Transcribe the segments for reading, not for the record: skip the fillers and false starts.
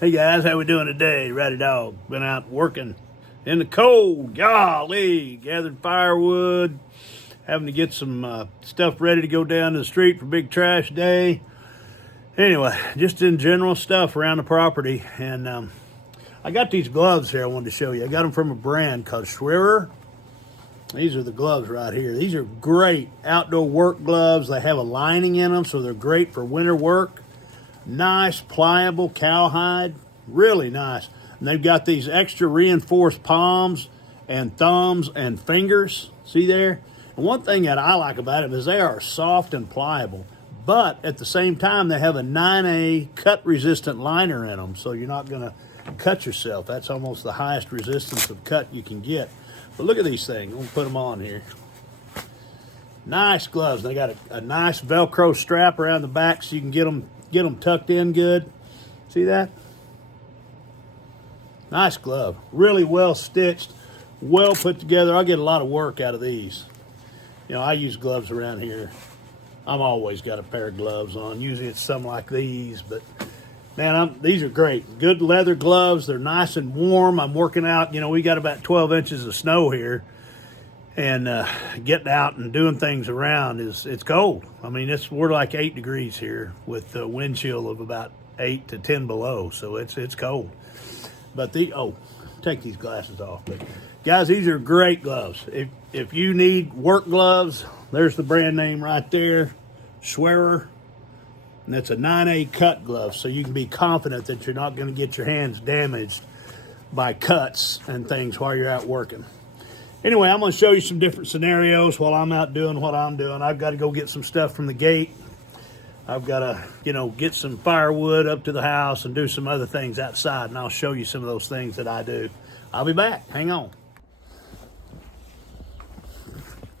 Hey guys, how we doing today? RowdyDawg. Been out working in the cold. Golly, gathered firewood, having to get some stuff ready to go down to the street for big trash day. Anyway, just in general stuff around the property. And I got these gloves here I wanted to show you. I got them from a brand called SCHWER. These are the gloves right here. These are great outdoor work gloves. They have a lining in them, so they're great for winter work. Nice, pliable cowhide, really nice. And they've got these extra reinforced palms and thumbs and fingers. See there? And one thing that I like about them is they are soft and pliable, but at the same time, they have a 9A cut-resistant liner in them, so you're not going to cut yourself. That's almost the highest resistance of cut you can get. But look at these things. I'm going to put them on here. Nice gloves. They got a nice Velcro strap around the back so you can get them tucked in good. See that? Nice glove. Really well stitched, well put together. I get a lot of work out of these. You know, I use gloves around here. I'm always got a pair of gloves on. Usually it's something like these, but man, these are great. Good leather gloves. They're nice and warm. I'm working out. You know, we got about 12 inches of snow here. And getting out and doing things around it's cold. I mean, we're like 8 degrees here with a wind chill of about 8 to 10 below, so it's cold. But take these glasses off. But guys, these are great gloves. If you need work gloves, there's the brand name right there, SCHWER, and it's a 9A cut glove, so you can be confident that you're not going to get your hands damaged by cuts and things while you're out working. Anyway, I'm going to show you some different scenarios while I'm out doing what I'm doing. I've got to go get some stuff from the gate. I've got to, get some firewood up to the house and do some other things outside, and I'll show you some of those things that I do. I'll be back. Hang on.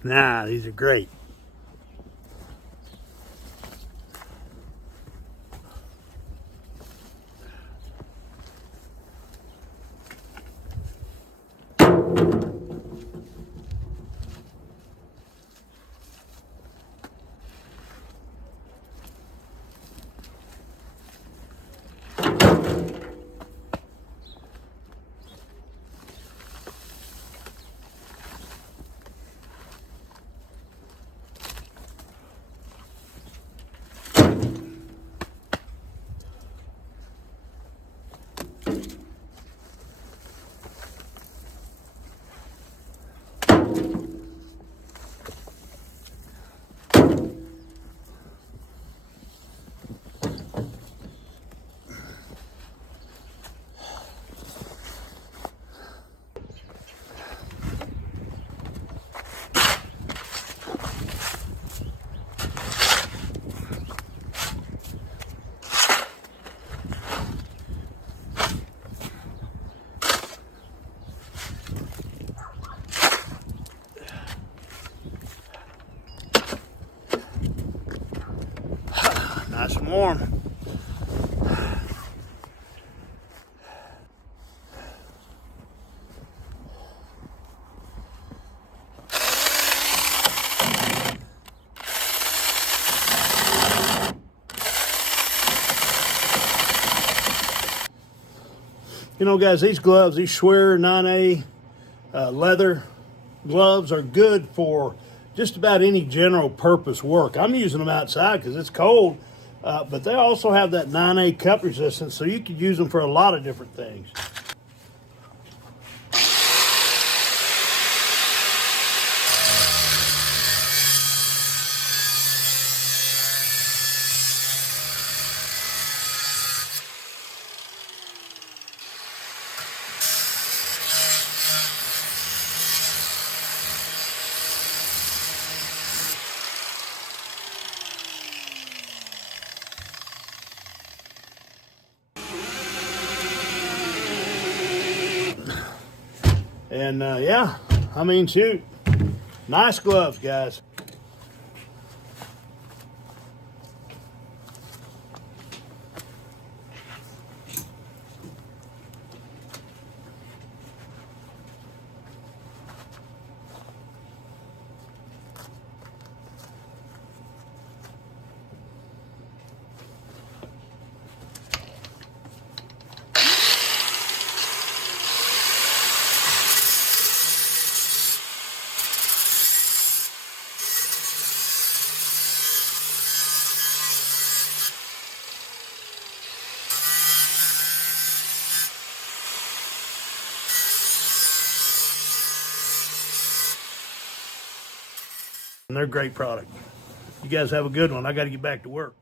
These are great. Nice and warm. You know, guys, these gloves, these SCHWER 9A leather gloves are good for just about any general purpose work. I'm using them outside because it's cold, but they also have that 9A cut resistance, so you could use them for a lot of different things. And yeah, I mean, shoot, nice gloves, guys. And they're a great product. You guys have a good one. I got to get back to work.